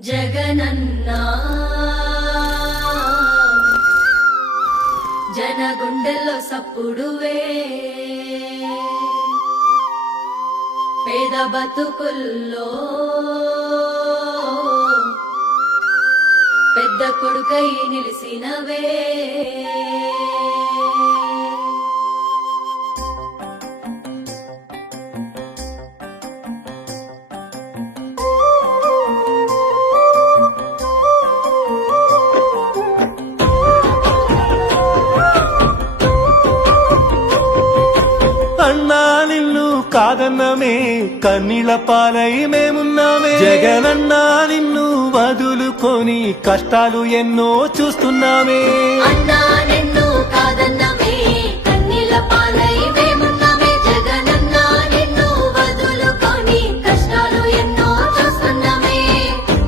జగనన్నా జనగుండెల్లో సప్పుడువే పేద బతుకుల్లో పెద్ద కొడుకై నిలిసినవే అన్నా నిన్ను కాదన్నమే కన్నీళ్ల పాలై మేమున్నామే జగనన్నా నిన్ను వదులుకొని కష్టాలు ఎన్నో చూస్తున్నామే అన్నా నిన్ను కాదన్నమే కన్నీళ్ల పాలై